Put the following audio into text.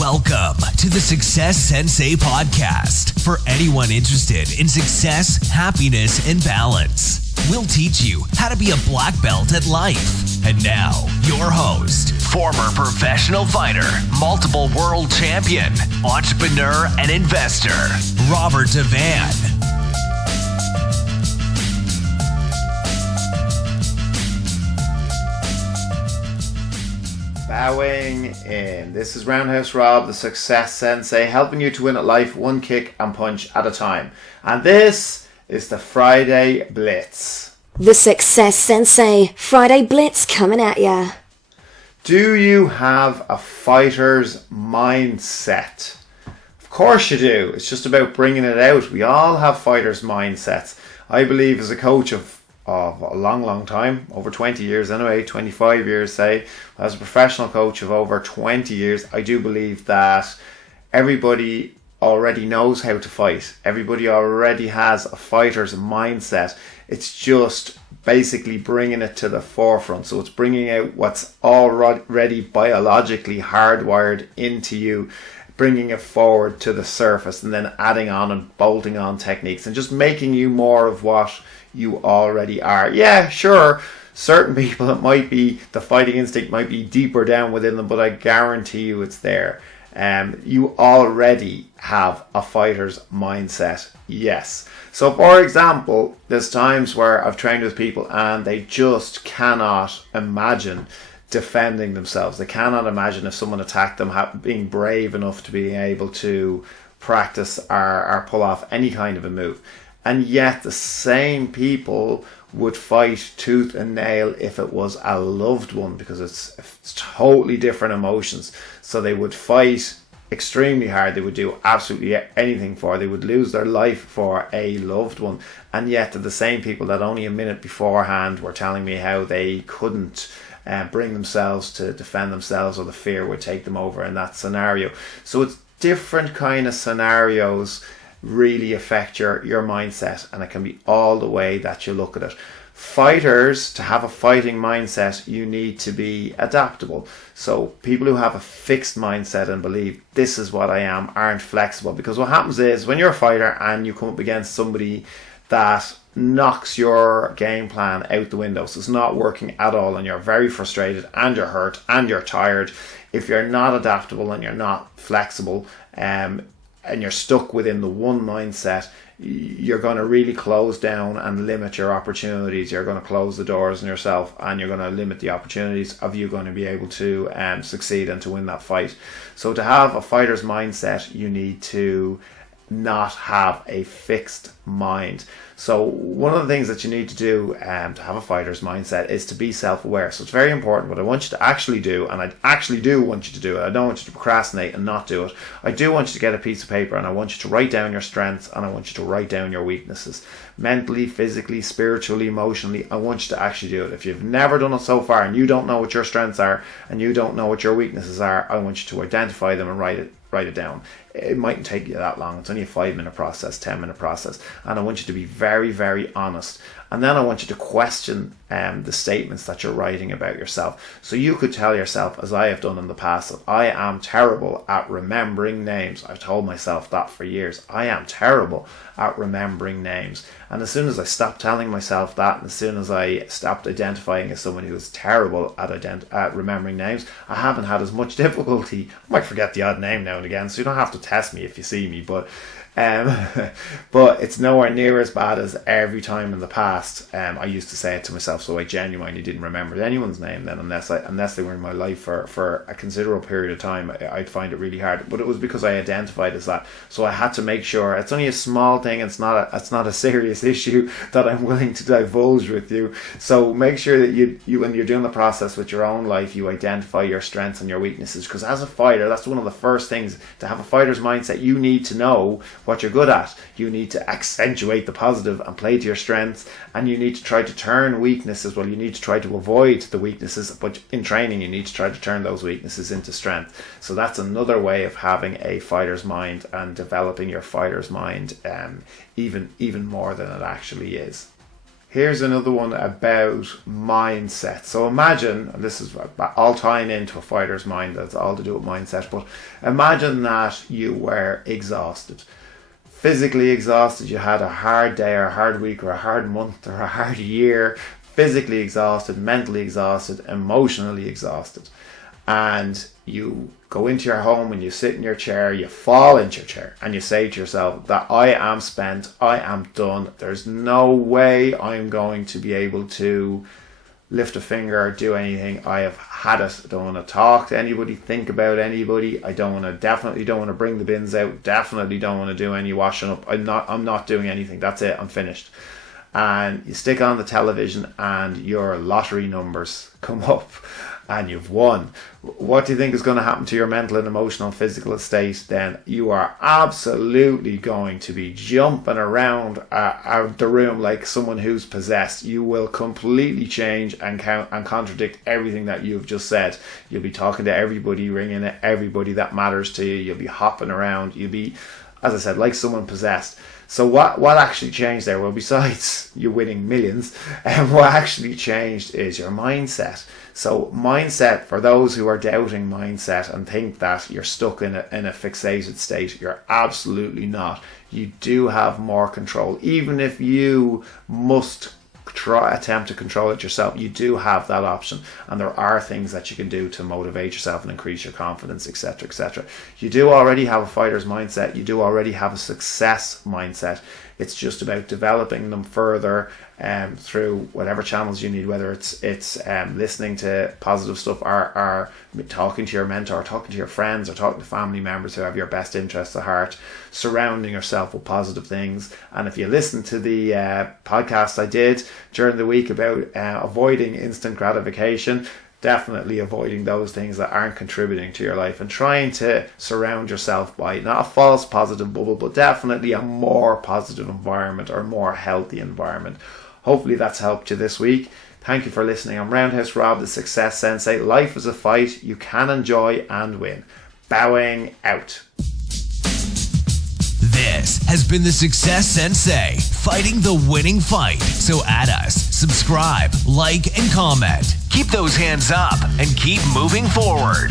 Welcome to the Success Sensei Podcast for anyone interested in success, happiness, and balance. We'll teach you how to be a black belt at life. And now, your host, former professional fighter, multiple world champion, entrepreneur, and investor, Robert Devane. Bowing in. This is Roundhouse Rob, the Success Sensei, helping you to win at life one kick and punch at a time. And this is the Friday Blitz. The Success Sensei Friday Blitz coming at ya. Do you have a fighter's mindset? Of course you do. It's just about bringing it out. We all have fighter's mindsets. I believe as a coach of a long time, over 20 years anyway, 25 years say, as a professional coach of over 20 years, I do believe that everybody already knows how to fight. Everybody already has a fighter's mindset. It's just basically bringing it to the forefront. So it's bringing out what's already biologically hardwired into you, bringing it forward to the surface, and then adding on and bolting on techniques and just making you more of what you already are. Yeah, sure, certain people, it might be the fighting instinct might be deeper down within them, but I guarantee you it's there. You already have a fighter's mindset. Yes. So for example, there's times where I've trained with people and they just cannot imagine defending themselves. They cannot imagine if someone attacked them being brave enough to be able to practice or pull off any kind of a move. And yet the same people would fight tooth and nail if it was a loved one, because it's totally different emotions. So they would fight extremely hard. They would do absolutely anything for. They would lose their life for a loved one. And yet they're the same people that only a minute beforehand were telling me how they couldn't bring themselves to defend themselves, or the fear would take them over in that scenario. So it's different kind of scenarios really affect your mindset, and it can be all the way that you look at it. Fighters, to have a fighting mindset, you need to be adaptable. So people who have a fixed mindset and believe this is what I am aren't flexible, because what happens is when you're a fighter and you come up against somebody that knocks your game plan out the window, so it's not working at all, and you're very frustrated and you're hurt and you're tired, if you're not adaptable and you're not flexible, and you're stuck within the one mindset, you're going to really close down and limit your opportunities. You're going to close the doors on yourself, and you're going to limit the opportunities of you going to be able to succeed and to win that fight. So to have a fighter's mindset, you need to not have a fixed mind. So one of the things that you need to do to have a fighter's mindset is to be self-aware. So it's very important. What I want you to actually do, and I actually do want you to do it, I don't want you to procrastinate and not do it. I do want you to get a piece of paper, and I want you to write down your strengths, and I want you to write down your weaknesses. Mentally, physically, spiritually, emotionally, I want you to actually do it. If you've never done it so far and you don't know what your strengths are and you don't know what your weaknesses are, I want you to identify them and write it down. It mightn't take you that long. It's only a 5-minute process, 10-minute process. And I want you to be very, very honest. And then I want you to question the statements that you're writing about yourself. So you could tell yourself, as I have done in the past, that I am terrible at remembering names. I've told myself that for years. I am terrible at remembering names. And as soon as I stopped telling myself that, and as soon as I stopped identifying as someone who is terrible at remembering names, I haven't had as much difficulty. I might forget the odd name now and again, so you don't have to test me if you see me, but it's nowhere near as bad as every time in the past. I used to say it to myself, so I genuinely didn't remember anyone's name then, unless they were in my life for a considerable period of time. I'd find it really hard, but it was because I identified as that. So I had to make sure it's only a small thing. It's not a serious issue that I'm willing to divulge with you. So make sure that you when you're doing the process with your own life, you identify your strengths and your weaknesses, because as a fighter, that's one of the first things. To have a fighter's mindset, you need to know what you're good at. You need to accentuate the positive and play to your strengths, and you need to try to turn weaknesses. Well, you need to try to avoid the weaknesses, but in training you need to try to turn those weaknesses into strength. So that's another way of having a fighter's mind and developing your fighter's mind even more than it actually is. Here's another one about mindset. So imagine, and this is all tying into a fighter's mind, that's all to do with mindset, but imagine that you were exhausted. Physically exhausted, you had a hard day or a hard week or a hard month or a hard year, physically exhausted, mentally exhausted, emotionally exhausted. And you go into your home and you sit in your chair, you fall into your chair and you say to yourself that I am spent, I am done, there's no way I'm going to be able to lift a finger or do anything. I have had it. I don't want to talk to anybody, think about anybody. Definitely don't want to bring the bins out, definitely don't want to do any washing up. I'm not doing anything. That's it, I'm finished. And you stick on the television and your lottery numbers come up and you've won. What do you think is going to happen to your mental and emotional and physical state then? You are absolutely going to be jumping around the room like someone who's possessed. You will completely change and contradict everything that you've just said. You'll be talking to everybody, ringing at everybody that matters to you. You'll be hopping around. You'll be, as I said, like someone possessed. So what actually changed there? Well, besides you winning millions, what actually changed is your mindset. So mindset, for those who are doubting mindset and think that you're stuck in a fixated state, you're absolutely not. You do have more control. Even if you must attempt to control it yourself, you do have that option, and there are things that you can do to motivate yourself and increase your confidence, etc., etc. You do already have a fighter's mindset. You do already have a success mindset. It's just about developing them further through whatever channels you need, whether it's listening to positive stuff or talking to your mentor, or talking to your friends, or talking to family members who have your best interests at heart, surrounding yourself with positive things. And if you listen to the podcast I did during the week about avoiding instant gratification, definitely avoiding those things that aren't contributing to your life and trying to surround yourself by not a false positive bubble, but definitely a more positive environment or more healthy environment. Hopefully that's helped you this week. Thank you for listening. I'm Roundhouse Rob, the Success Sensei. Life is a fight you can enjoy and win. Bowing out. This has been the Success Sensei, fighting the winning fight. So add us, subscribe, like, and comment. Keep those hands up and keep moving forward.